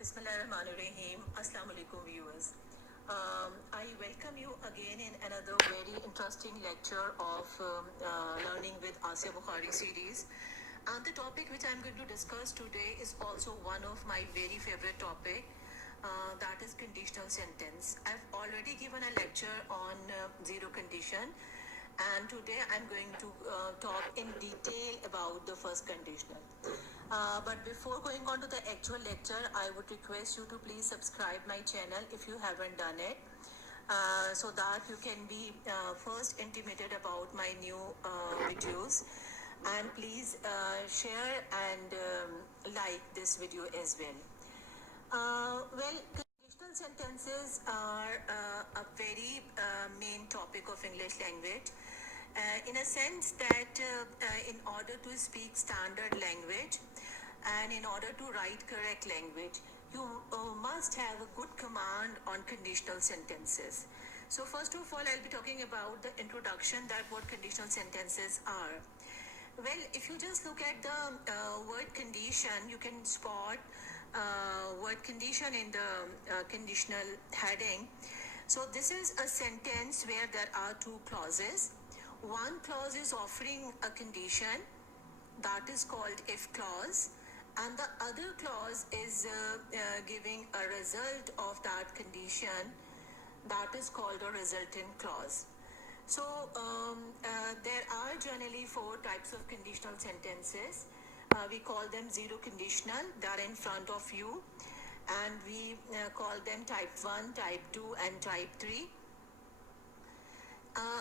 Bismillahirrahmanirrahim. Assalamu alaikum viewers. I welcome you again in another very interesting lecture of Learning with Asia Bukhari series. And the topic which I'm going to discuss today is also one of my very favorite topic. That is conditional sentence. I've already given a lecture on zero condition, and today I'm going to talk in detail about the first conditional. But before going on to the actual lecture, I would request you to please subscribe my channel if you haven't done it, so that you can be first intimated about my new videos. And please share and like this video as well. Conditional sentences are a very main topic of English language. In a sense that in order to speak standard language and in order to write correct language, you must have a good command on conditional sentences. So first of all, I'll be talking about the introduction, that what conditional sentences are. Well, if you just look at the word condition, you can spot word condition in the conditional heading. So this is a sentence where there are two clauses. One clause is offering a condition, that is called if clause, and the other clause is giving a result of that condition, that is called a resultant clause. So there are generally four types of conditional sentences. We call them zero conditional, they are in front of you, and we call them type 1, type 2 and type 3.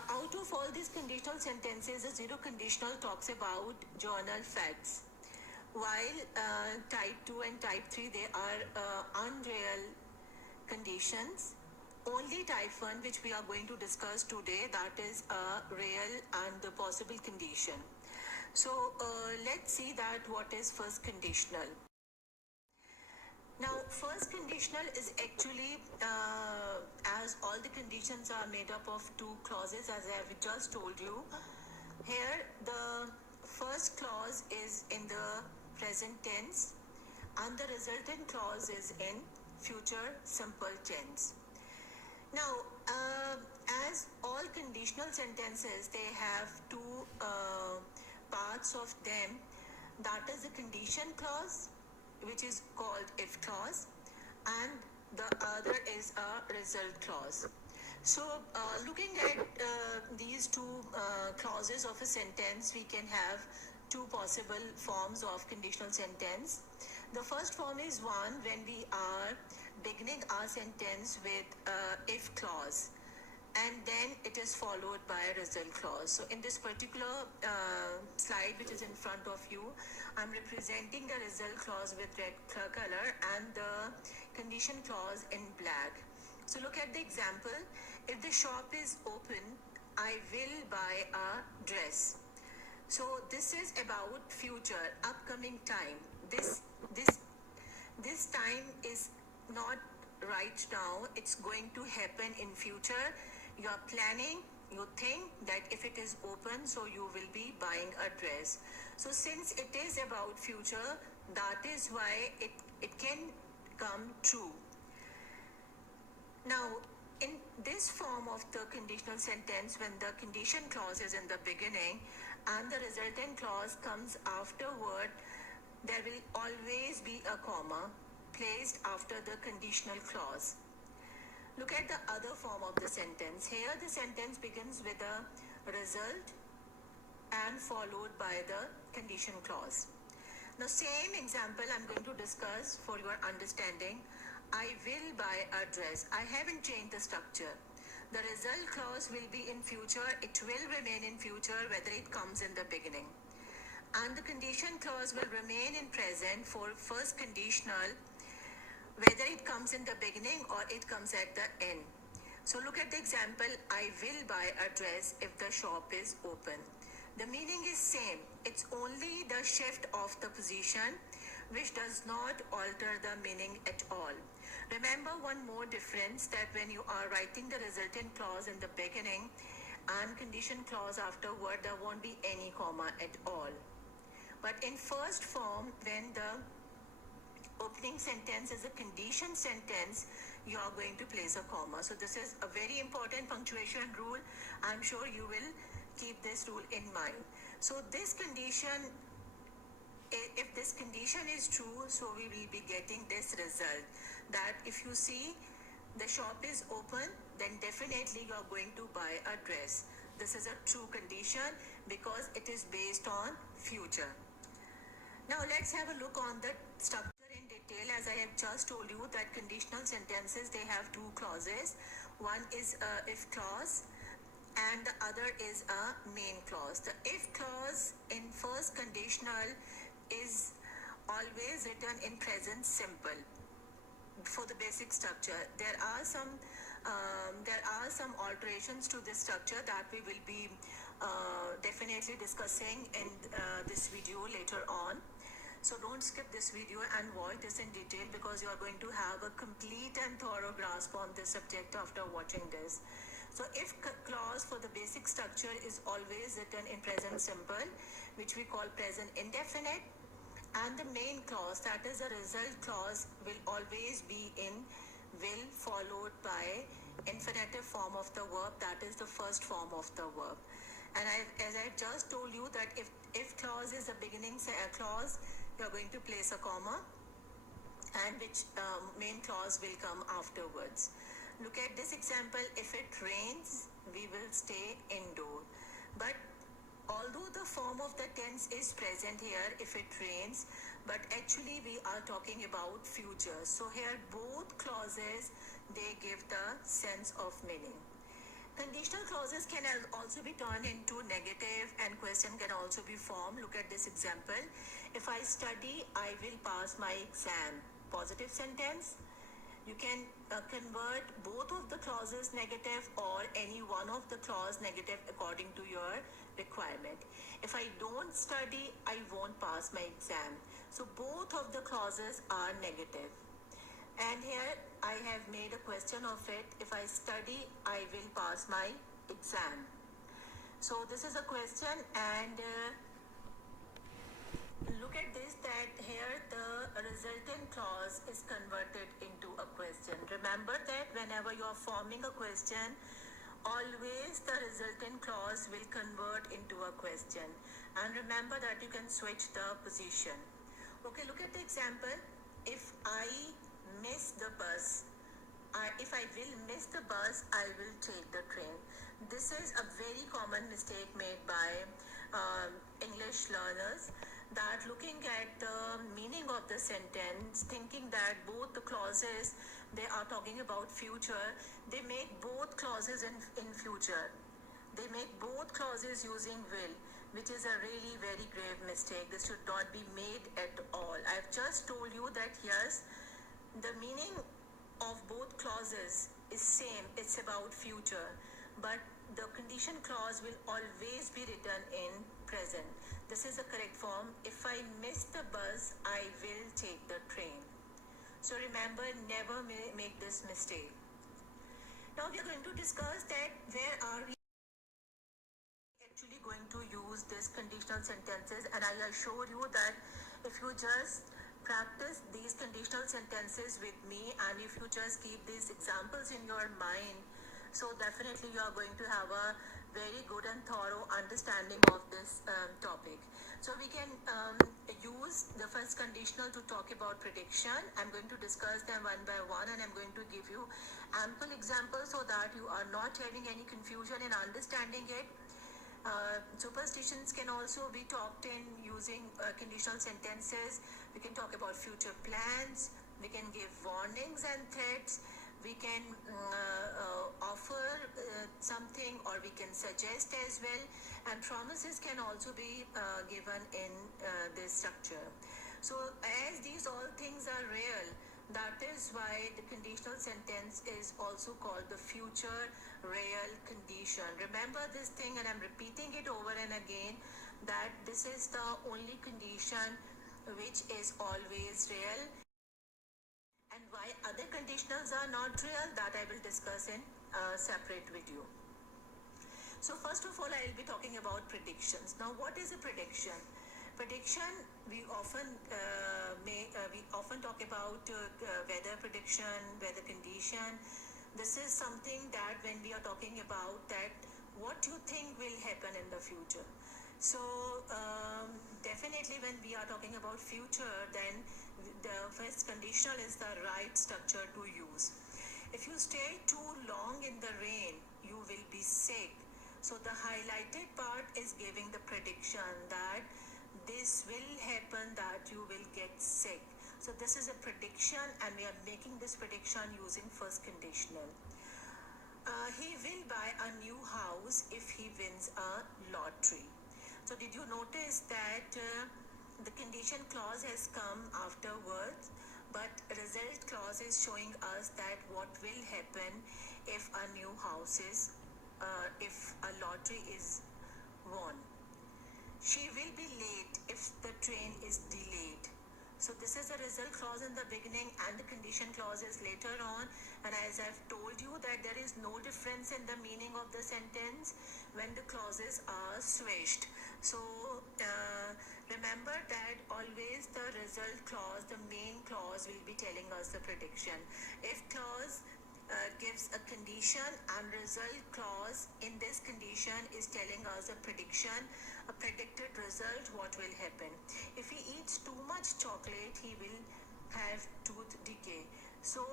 Out of all these conditional sentences, the zero conditional talks about journal facts, while type 2 and type 3, they are unreal conditions. Only type 1, which we are going to discuss today, that is a real and the possible condition. So let's see that what is first conditional. Now, first conditional is actually, as all the conditions are made up of two clauses, as I have just told you. Here, the first clause is in the present tense, and the resultant clause is in future simple tense. Now, as all conditional sentences, they have two parts of them. That is the condition clause, which is called if clause, and the other is a result clause. So looking at these two clauses of a sentence, we can have two possible forms of conditional sentence. The first form is one when we are beginning our sentence with if clause, and then it is followed by a result clause. So in this particular slide which is in front of you, I'm representing the result clause with red color and the condition clause in black. So look at the example. If the shop is open, I will buy a dress. So this is about future, upcoming time. This time is not right now, it's going to happen in future. You are planning, you think that if it is open, so you will be buying a dress. So since it is about future, that is why it can come true. Now, in this form of the conditional sentence, when the condition clause is in the beginning and the resultant clause comes afterward, there will always be a comma placed after the conditional clause. Look at the other form of the sentence. Here the sentence begins with a result and followed by the condition clause. Now, same example I'm going to discuss for your understanding. I will buy a dress. I haven't changed the structure. The result clause will be in future. It will remain in future whether it comes in the beginning. And the condition clause will remain in present for first conditional, whether it comes in the beginning or it comes at the end. So look at the example, I will buy a dress if the shop is open. The meaning is same. It's only the shift of the position which does not alter the meaning at all. Remember one more difference, that when you are writing the resultant clause in the beginning and condition clause afterward, there won't be any comma at all. But in first form, when the opening sentence is a condition sentence, you are going to place a comma. So this is a very important punctuation rule. I'm sure you will keep this rule in mind. So this condition, if this condition is true, so we will be getting this result, that if you see the shop is open, then definitely you are going to buy a dress. This is a true condition because it is based on future. Now let's have a look on the structure in detail. As I have just told you that conditional sentences, they have two clauses. One is a if clause and the other is a main clause. The if clause in first conditional is always written in present simple for the basic structure. There are some alterations to this structure that we will be definitely discussing in this video later on. So don't skip this video and watch this in detail, because you are going to have a complete and thorough grasp on this subject after watching this. So if clause for the basic structure is always written in present simple, which we call present indefinite, and the main clause, that is the result clause, will always be in will followed by infinitive form of the verb, that is the first form of the verb. And as I just told you that if clause is the beginning clause, you are going to place a comma, and which main clause will come afterwards. Look at this example. If it rains, we will stay indoor. But although the form of the tense is present here, if it rains, but actually we are talking about future. So here both clauses, they give the sense of meaning. Conditional clauses can also be turned into negative, and question can also be formed. Look at this example. If I study, I will pass my exam. Positive sentence. You can convert both of the clauses negative or any one of the clause negative according to your requirement. If I don't study, I won't pass my exam. So both of the clauses are negative. And here I have made a question of it. If I study, I will pass my exam. So this is a question, and look at this, that here the resultant clause is converted into a question. Remember that whenever you are forming a question, always the resultant clause will convert into a question. And remember that you can switch the position. Okay, look at the example. If I miss the bus, if I will miss the bus, I will take the train. This is a very common mistake made by English learners, that looking at the meaning of the sentence, thinking that both the clauses, they are talking about future, they make both clauses in future. They make both clauses using will, which is a really very grave mistake. This should not be made at all. I've just told you that yes, the meaning of both clauses is same, it's about future, but the condition clause will always be written in present. This is the correct form. If I miss the bus, I will take the train. So remember, never make this mistake. Now we are going to discuss that where are we actually going to use these conditional sentences, and I assure you that if you just practice these conditional sentences with me, and if you just keep these examples in your mind, so definitely you are going to have a very good and thorough understanding of this topic. So we can use the first conditional to talk about prediction. I'm going to discuss them one by one, and I'm going to give you ample examples so that you are not having any confusion in understanding it. Superstitions can also be talked in using conditional sentences. We can talk about future plans. We can give warnings and threats. We can offer something, or we can suggest as well. And promises can also be given in this structure. So as these all things are real, that is why the conditional sentence is also called the future real condition. Remember this thing, and I'm repeating it over and again, that this is the only condition which is always real. And why other conditionals are not real, that I will discuss in a separate video. So first of all, I will be talking about predictions. Now, what is a prediction? Prediction, we often talk talk about weather prediction, weather condition, this is something that when we are talking about that what you think will happen in the future. So definitely when we are talking about future, then the first conditional is the right structure to use. If you stay too long in the rain, you will be sick. So the highlighted part is giving the prediction that this will happen, that you will get sick. So this is a prediction and we are making this prediction using first conditional. He will buy a new house if he wins a lottery. So did you notice that the condition clause has come afterwards, but result clause is showing us that what will happen if a new house is, if a lottery is won. She will be late if the train is delayed. So this is a result clause in the beginning and the condition clause is later on. And as I've told you that there is no difference in the meaning of the sentence when the clauses are switched. So remember that always the result clause, the main clause will be telling us the prediction. If clause gives a condition and result clause in this condition is telling us a prediction, a predicted result, what will happen. If he eats too much chocolate, he will have tooth decay. So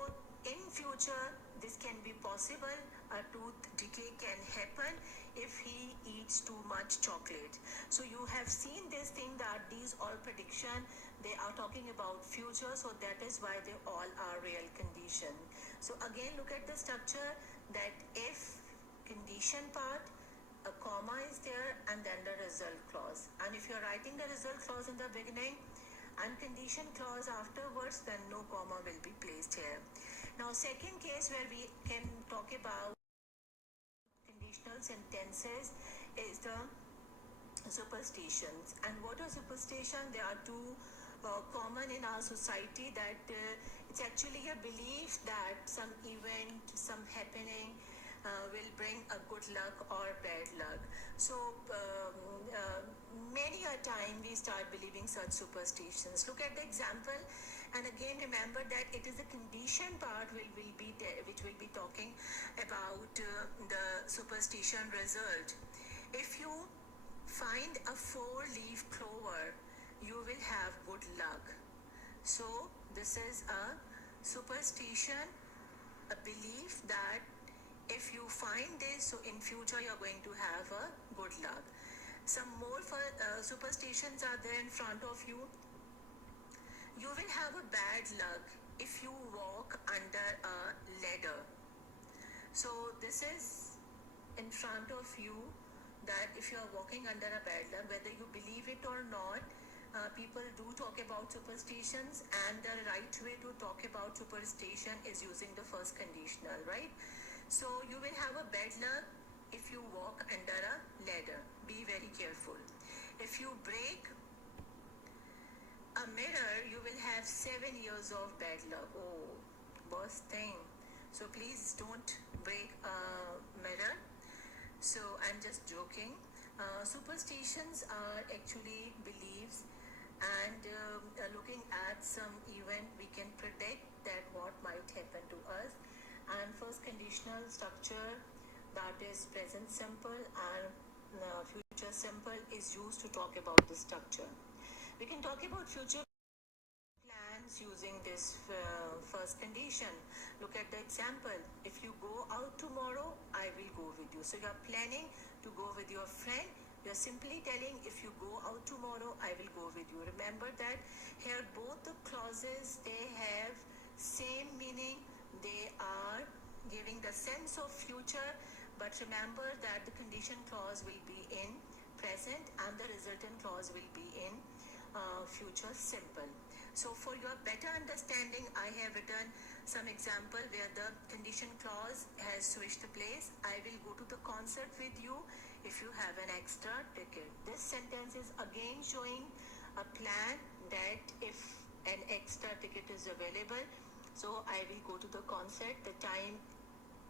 in future, this can be possible. A tooth decay can happen if he eats too much chocolate. So you have seen this thing that these all prediction, they are talking about future, so that is why they all are real condition. So again, look at the structure, that if condition part, a comma is there and then the result clause. And if you're writing the result clause in the beginning and condition clause afterwards, then no comma will be placed here. Now second case where we can talk about conditional sentences is the superstitions. And what are superstitions? They are two common in our society, that it's actually a belief that some event, some happening will bring a good luck or bad luck. So many a time we start believing such superstitions. Look at the example, and again remember that it is the condition part which will be talking about the superstition result. If you find a 4-leaf clover, you will have good luck. So this is a superstition, a belief that if you find this, so in future you're going to have a good luck. Some more superstitions are there in front of you. You will have a bad luck if you walk under a ladder. So this is in front of you, that if you are walking under a bad luck, whether you believe it or not, people do talk about superstitions, and the right way to talk about superstition is using the first conditional, right? So you will have a bad luck if you walk under a ladder. Be very careful. If you break a mirror, you will have 7 years of bad luck. Oh, worst thing. So please don't break a mirror. So I'm just joking. Superstitions are actually beliefs, and looking at some event, we can predict that what might happen to us. And first conditional structure, that is present simple, and future simple is used to talk about the structure. We can talk about future plans using this first condition. Look at the example. If you go out tomorrow, I will go with you. So you're planning to go with your friend. You're simply telling, if you go out tomorrow, I will go with you. Remember that here both the clauses, they have same meaning. They are giving the sense of future, but remember that the condition clause will be in present and the resultant clause will be in future simple. So for your better understanding, I have written some example where the condition clause has switched the place. I will go to the concert with you if you have an extra ticket. This sentence is again showing a plan that if an extra ticket is available, so I will go to the concert. The time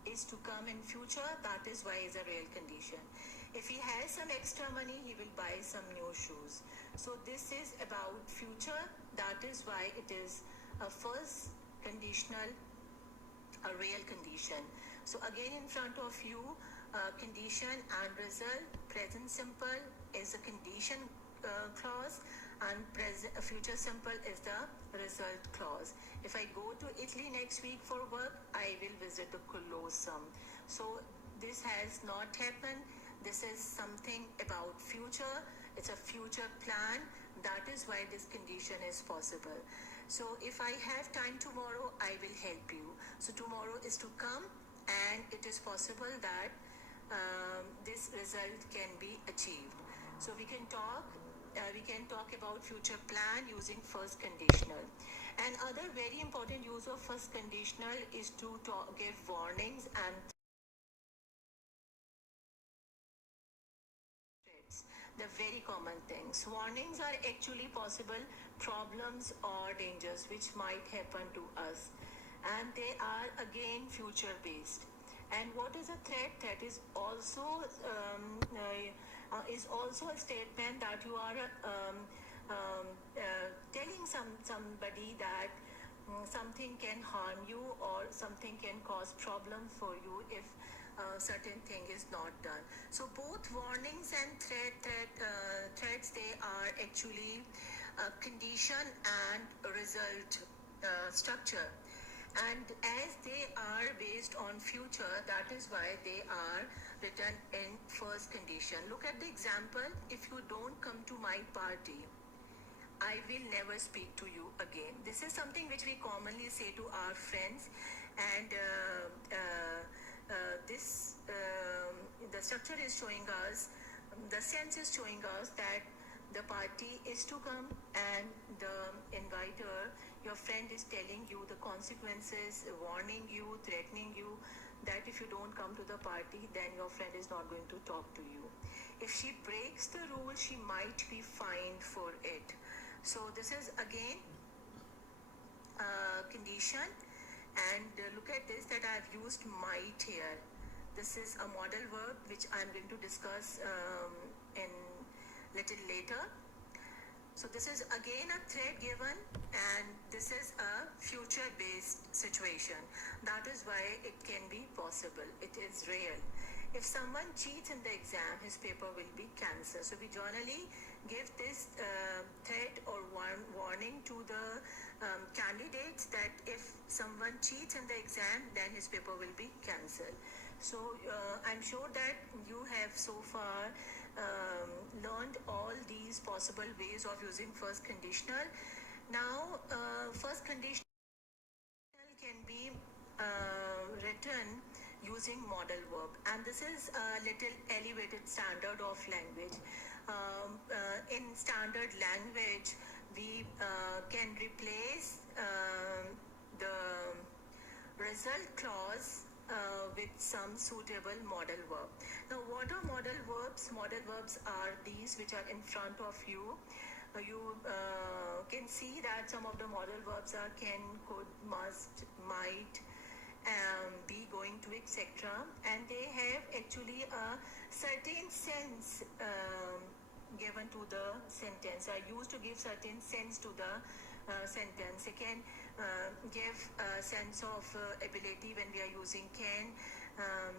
is to come in future. That is why is a real condition. If he has some extra money, he will buy some new shoes. So this is about future. That is why it is a first conditional, a real condition. So again in front of you, condition and result. Present simple is a condition clause, and future simple is the result clause. If I go to Italy next week for work, I will visit the Colosseum. So this has not happened. This is something about future. It's a future plan. That is why this condition is possible. So if I have time tomorrow, I will help you. So tomorrow is to come, and it is possible that this result can be achieved. So we can talk about future plan using first conditional. And other very important use of first conditional is to give warnings and the very common things. Warnings are actually possible problems or dangers which might happen to us, and they are again future based. And what is a threat? That is also a statement that you are telling somebody that something can harm you or something can cause problem for you if certain thing is not done. So both warnings and threats, they are actually condition and result structure. And as they are based on future, that is why they are written in first condition. Look at the example. If you don't come to my party, I will never speak to you again. This is something which we commonly say to our friends, and the structure is showing us, the sense is showing us that the party is to come, and the inviter, your friend, is telling you the consequences, warning you, threatening you that if you don't come to the party, then your friend is not going to talk to you. If she breaks the rule, she might be fined for it. So this is again condition. And look at this, that I have used might here. This is a modal verb which I am going to discuss in little later. So this is again a threat given, and this is a future based situation. That is why it can be possible. It is real. If someone cheats in the exam, his paper will be cancelled. So we generally give this threat or warning to the candidates that if someone cheats in the exam, then his paper will be cancelled. So I'm sure that you have so far learned all these possible ways of using first conditional. Now, first conditional can be written using modal verb, and this is a little elevated standard of language. In standard language, we can replace the result clause with some suitable modal verb. Now, what are modal verbs? Modal verbs are these which are in front of you. You can see that some of the modal verbs are can, could, must, might, be, going to, etc. And they have actually a certain sense given to the sentence. I used to give certain sense to the sentence. They can give a sense of ability when we are using can.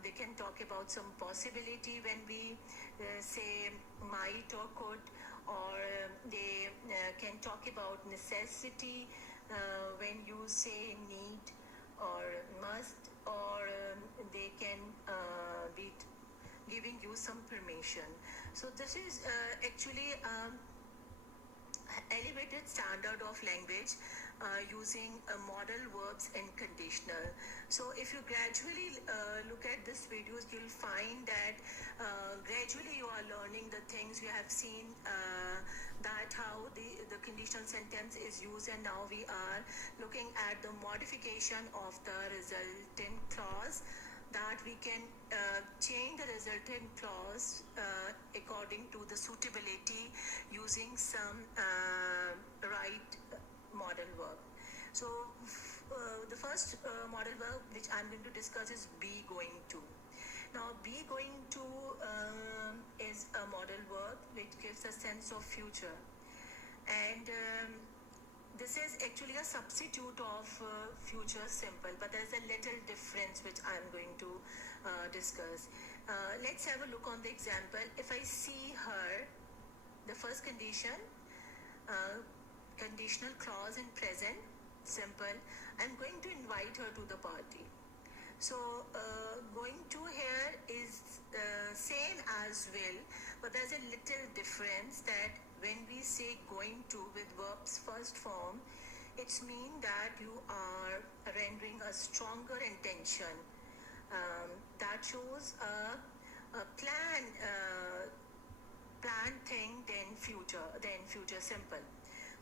They can talk about some possibility when we say might or could, or they can talk about necessity when you say need or must, or they can be giving you some permission. So this is actually elevated standard of language using modal verbs and conditional. So if you gradually look at this videos, you'll find that gradually you are learning the things you have seen, that how the conditional sentence is used, and now we are looking at the modification of the resultant clause, that we can change the resultant clause according to the suitability using some right modal verb. So the first modal verb which I'm going to discuss is be going to. Now, be going to is a modal verb which gives a sense of future, and this is actually a substitute of future simple, but there is a little difference which I am going to discuss. Let's have a look on the example. If I see her, the first condition, conditional clause in present simple, I'm going to invite her to the party. So going to here is same as will, but there's a little difference that when we say going to with verbs first form, it's mean that you are rendering a stronger intention. That shows a plan thing than future simple.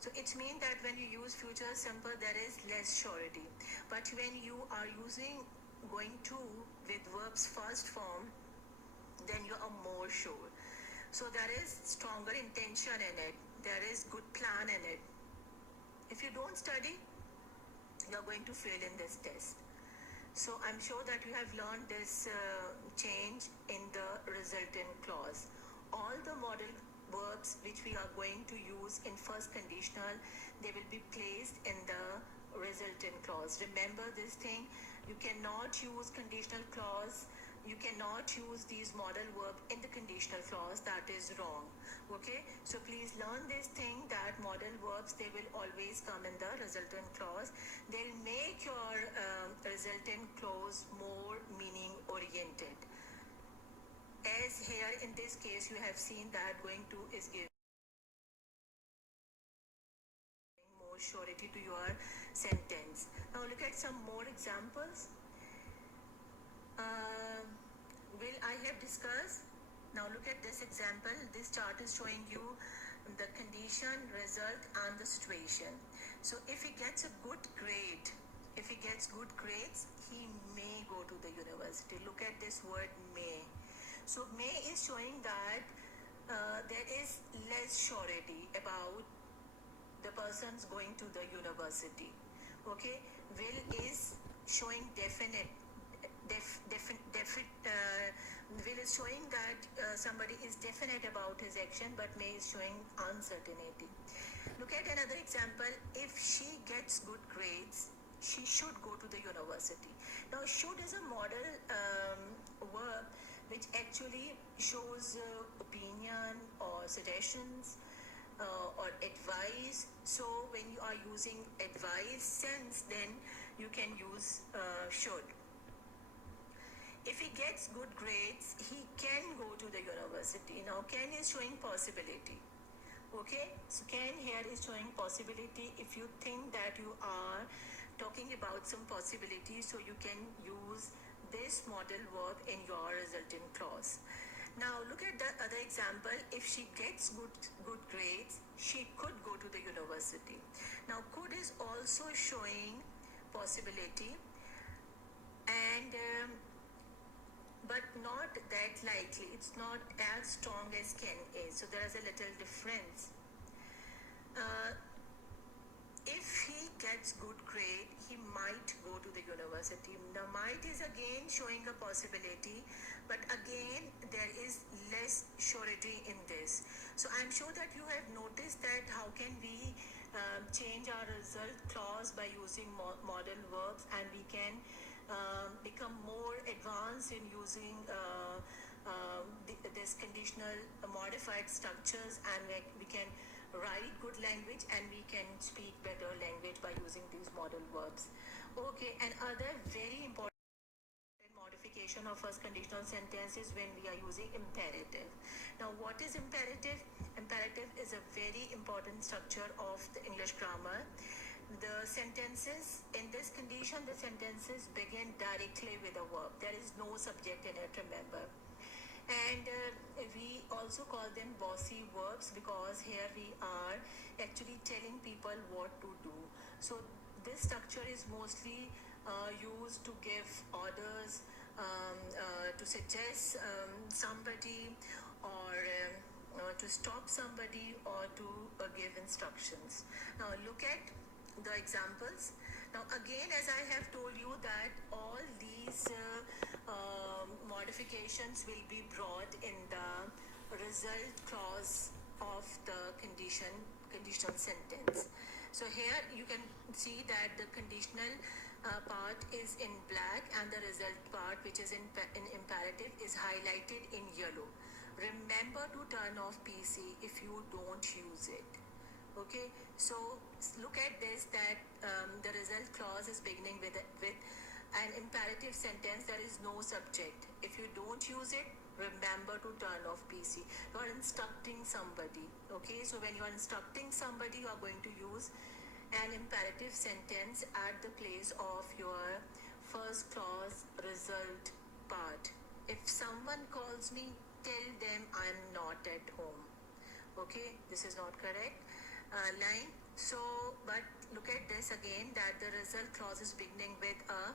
So it's mean that when you use future simple, there is less surety. But when you are using going to with verbs first form, then you are more sure. So there is stronger intention in it. There is good plan in it. If you don't study, you're going to fail in this test. So I'm sure that you have learned this change in the resultant clause. All the modal verbs which we are going to use in first conditional, they will be placed in the resultant clause. Remember this thing, you cannot use conditional clause, you cannot use these modal verb in the conditional clause. That is wrong. Okay, so please learn this thing that modal verbs, they will always come in the resultant clause. They'll make your resultant clause more meaning oriented. As here in this case you have seen that going to is giving more surety to your sentence. Now look at some more examples. Will I have discussed. Now look at this example. This chart is showing you the condition, result and the situation. So if he gets a good grade, if he gets good grades, he may go to the university. Look at this word may. So may is showing that there is less surety about the person's going to the university. Okay, will is showing definite. Will is showing that somebody is definite about his action, but may is showing uncertainty. Look at another example. If she gets good grades, she should go to the university. Now should is a modal verb which actually shows opinion or suggestions or advice. So when you are using advice sense, then you can use should. If he gets good grades, he can go to the university. Now can is showing possibility. Okay, so can here is showing possibility. If you think that you are talking about some possibility, so you can use this modal verb in your resultant clause. Now look at the other example. If she gets good grades, she could go to the university. Now could is also showing possibility, and but not that likely. It's not as strong as can is. So there is a little difference. If he gets good grade, he might go to the university. Now might is again showing a possibility, but again there is less surety in this. So I'm sure that you have noticed that how can we change our result clause by using modal verbs, and we can become more advanced in using this conditional modified structures, and we can write good language and we can speak better language by using these modal verbs. Okay, and other very important modification of first conditional sentences when we are using imperative. Now what is imperative? Imperative is a very important structure of the English grammar. The sentences in this condition, the sentences begin directly with a verb. There is no subject in it, remember. And we also call them bossy verbs because here we are actually telling people what to do. So this structure is mostly used to give orders, to suggest somebody, or to stop somebody, or to give instructions. Now look at the examples. Now again, as I have told you that all these modifications will be brought in the result clause of the conditional sentence. So here you can see that the conditional part is in black and the result part, which is in imperative, is highlighted in yellow. Remember to turn off PC if you don't use it. Okay, so look at this, that the result clause is beginning with an imperative sentence. There is no subject. If you don't use it, remember to turn off PC. You are instructing somebody. Okay, so when you are instructing somebody, you are going to use an imperative sentence at the place of your first clause result part. If someone calls me, tell them I'm not at home. Okay, this is not correct line. So, but look at this again, that the result clause is beginning with a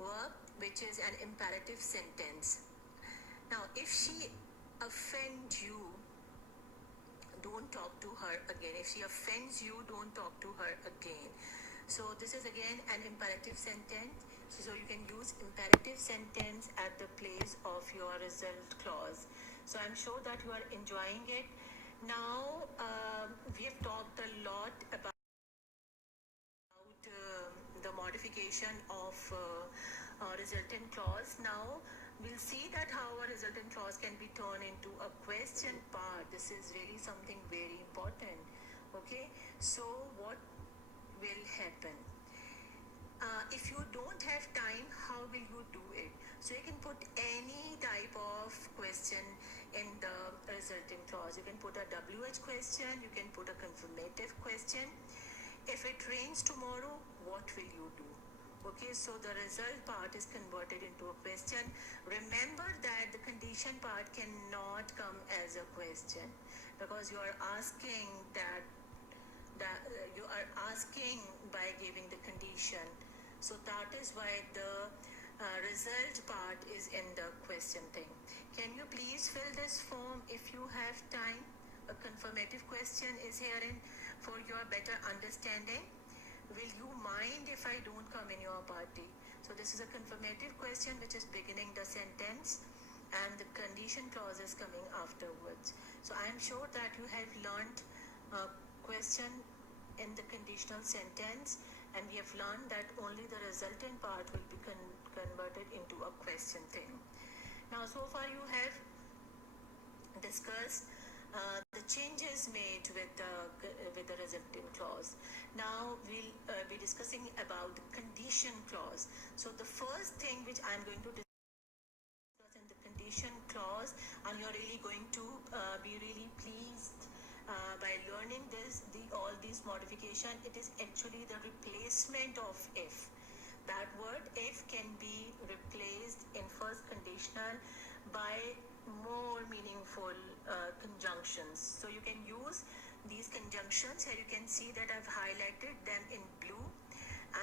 verb, which is an imperative sentence. Now, if she offends you, don't talk to her again. If she offends you, don't talk to her again. So this is again an imperative sentence. So you can use imperative sentence at the place of your result clause. So I'm sure that you are enjoying it. Now we have talked a lot about the modification of resultant clause. Now we'll see that how a resultant clause can be turned into a question part. This is really something very important. Okay, so what will happen? If you don't have time, how will you do it? So you can put any type of question in the resulting clause. You can put a WH question, you can put a confirmative question. If it rains tomorrow, what will you do? Okay, so the result part is converted into a question. Remember that the condition part cannot come as a question, because you are asking you are asking by giving the condition. So that is why the result part is in the question thing. Can you please fill this form if you have time? A confirmative question is herein for your better understanding. Will you mind if I don't come in your party? So this is a confirmative question which is beginning the sentence, and the condition clause is coming afterwards. So I am sure that you have learned a question in the conditional sentence, and we have learned that only the resultant part will be converted into a question thing. Now so far you have discussed the changes made with the resultant clause. Now we'll be discussing about the condition clause. So the first thing which I'm going to discuss in the condition clause, and you're really going to be really pleased by learning all these modification. It is actually the replacement of if. That word if can be replaced in first conditional by more meaningful conjunctions. So you can use these conjunctions. Here you can see that I've highlighted them in blue,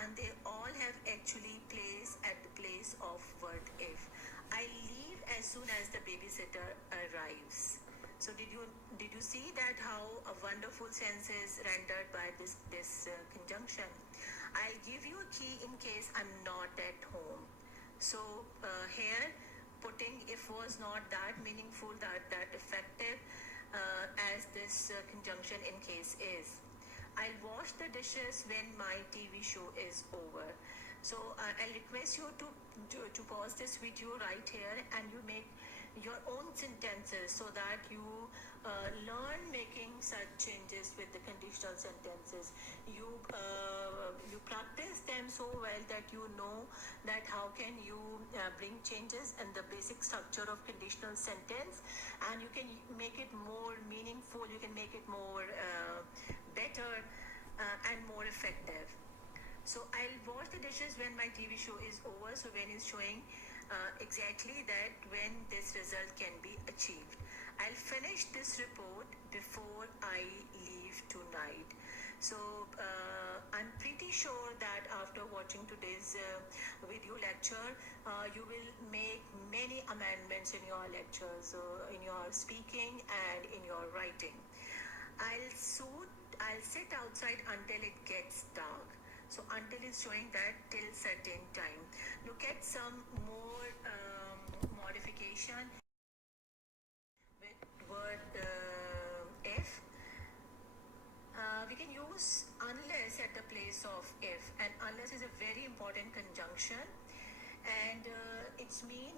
and they all have actually place at the place of word if. I leave as soon as the babysitter arrives. So did you see that how a wonderful sense is rendered by this conjunction? I'll give you a key in case I'm not at home. So here putting if was not that meaningful, that effective as this conjunction in case is. I'll wash the dishes when my TV show is over. So I'll request you to pause this video right here, and you make your own sentences so that you learn making such changes with the conditional sentences. You practice them so well that you know that how can you bring changes in the basic structure of conditional sentence, and you can make it more meaningful, you can make it more better and more effective. So I'll wash the dishes when my TV show is over. So when is showing exactly that when this result can be achieved. I'll finish this report before I leave tonight. So I'm pretty sure that after watching today's video lecture, you will make many amendments in your lectures, in your speaking and in your writing. I'll sit outside until it gets dark. So until is showing that till certain time. Look at some more modification with word if. We can use unless at the place of if, and unless is a very important conjunction, and it's mean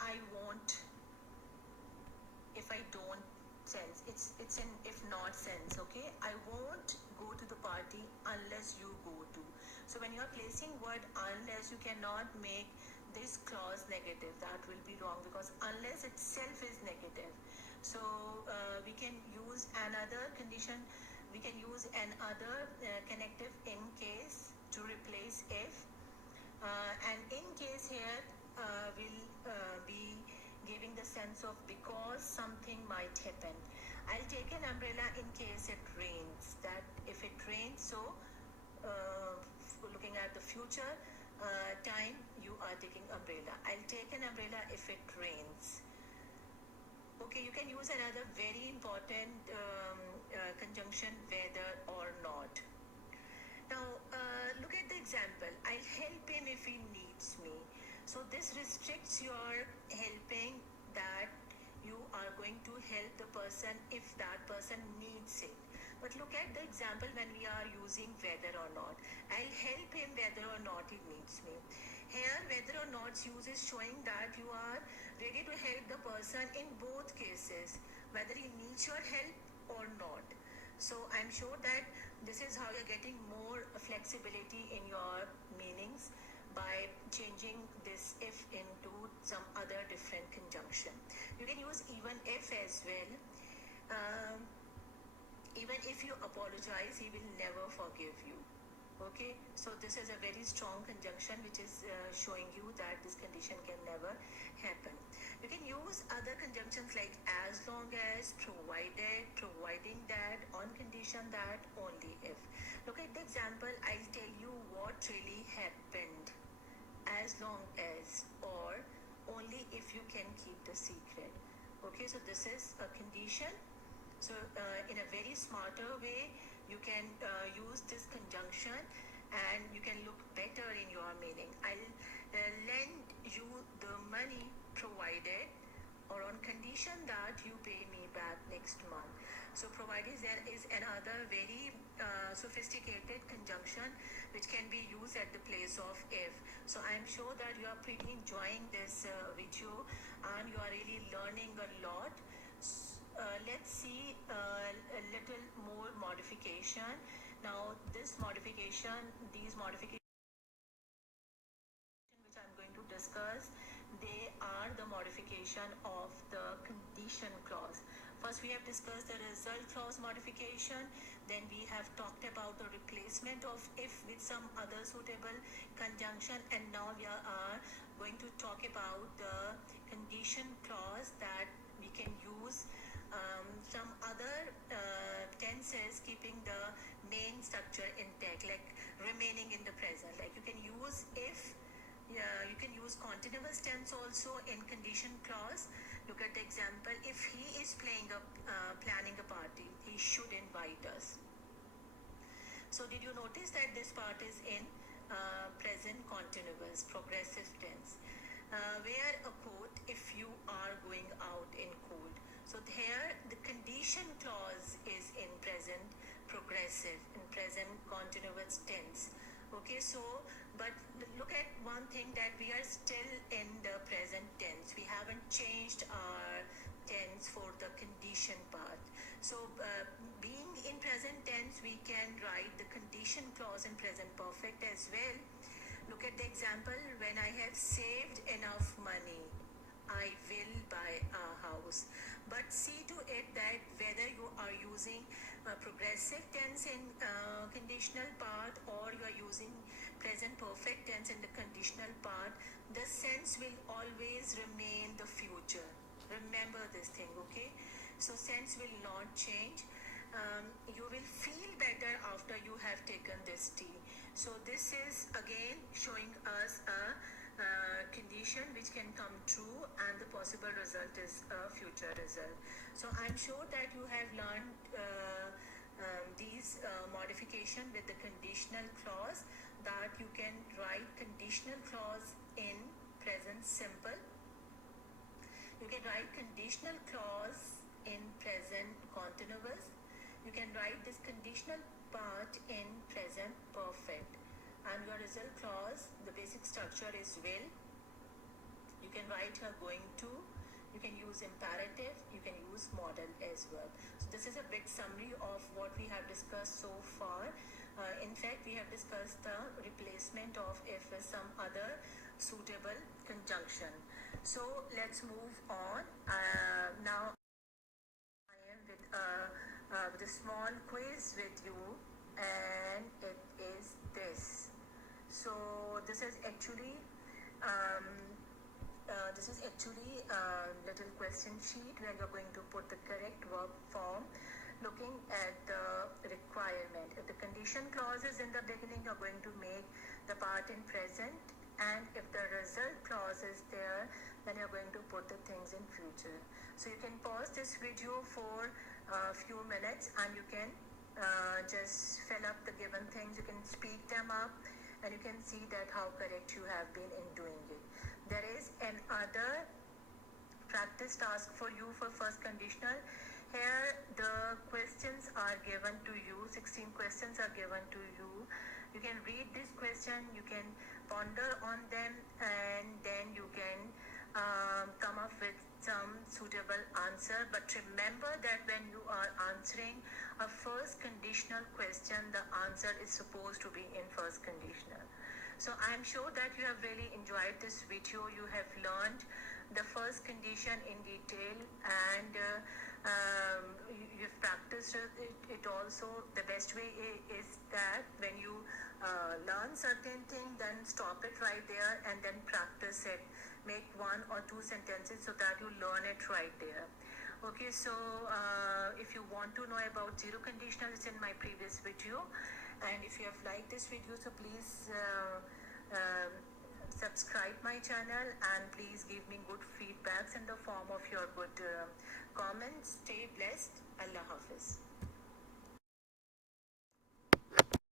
I won't if I don't sense. It's an if not sense. Okay, I won't go to the party unless you go to. So when you're placing word unless, you cannot make this clause negative. That will be wrong, because unless itself is negative. So we can use another condition, we can use another connective in case to replace if, and in case here will be giving the sense of because something might happen. I'll take an umbrella in case it rains. That if it rains, so looking at the future time, you are taking umbrella. I'll take an umbrella if it rains. Okay, you can use another very important conjunction, whether or not. Now, look at the example. I'll help him if he needs me. So this restricts your helping, that you are going to help the person if that person needs it. But look at the example when we are using whether or not. I'll help him whether or not he needs me. Here, whether or not use is showing that you are ready to help the person in both cases, whether he needs your help or not. So I'm sure that this is how you're getting more flexibility in your meanings by changing this if into some other different conjunction. You can use even if as well. Even if you apologize, he will never forgive you. Okay, so this is a very strong conjunction which is showing you that this condition can never happen. You can use other conjunctions like as long as, provided, providing that, on condition that, only if. Look at the example. I'll tell you what really happened as long as, or only if you can keep the secret. Okay, so this is a condition. So in a very smarter way, you can use this conjunction and you can look better in your meaning. I'll lend you the money provided or on condition that you pay me back next month. So provided there is another very sophisticated conjunction which can be used at the place of if. So I'm sure that you are pretty enjoying this video and you are really learning a lot. Let's see a little more modification. Now these modifications which I'm going to discuss, they are the modification of the condition clause. First we have discussed the result clause modification, then we have talked about the replacement of if with some other suitable conjunction, and now we are going to talk about the condition clause that we can use some other tenses keeping the main structure intact, like remaining in the present. Like you can use if, you can use continuous tense also in condition clause. Look at the example. If he is planning a party, he should invite us. So did you notice that this part is in present continuous progressive tense? Where a quote, if you are going out in cold. So here the condition clause is in present progressive, in present continuous tense. Okay, so but look at one thing, that we are still in the present tense. We haven't changed our tense for the condition part. So being in present tense, we can write the condition clause in present perfect as well. Look at the example. When I have saved enough money, I will buy a house. But see to it that whether you are using progressive tense in conditional part or you are using present perfect tense in the conditional part, the sense will always remain the future. Remember this thing, okay? So sense will not change. You will feel better after you have taken this tea. So this is again showing us a condition which can come true, and the possible result is a future result. So I'm sure that you have learned these modification with the conditional clause, that you can write conditional clause in present simple. You can write conditional clause in present continuous. You can write this conditional part in present perfect. And your result clause, the basic structure is will. You can write here going to. You can use imperative. You can use modal as well. So this is a big summary of what we have discussed so far. In fact, we have discussed the replacement of if with some other suitable conjunction. So let's move on. Now I am with a small quiz with you, and it is this. So this is actually a little question sheet where you're going to put the correct verb form looking at the requirement. If the condition clause is in the beginning, you're going to make the part in present, and if the result clause is there, then you're going to put the things in future. So you can pause this video for a few minutes and you can just fill up the given things. You can speak them up and you can see that how correct you have been in doing it. There is another practice task for you for first conditional. Here the questions are given to you, 16 questions are given to you. You can read this question, you can ponder on them, and then you can come up with some suitable answer. But remember that when you are answering a first conditional question, the answer is supposed to be in first conditional. So I'm sure that you have really enjoyed this video. You have learned the first condition in detail, and you've practiced it also. The best way is that when you learn certain thing, then stop it right there and then practice it. Make 1 or 2 sentences so that you learn it right there. Okay, so if you want to know about zero conditional, it's in my previous video. And if you have liked this video, so please subscribe my channel, and please give me good feedbacks in the form of your good comments. Stay blessed. Allah Hafiz.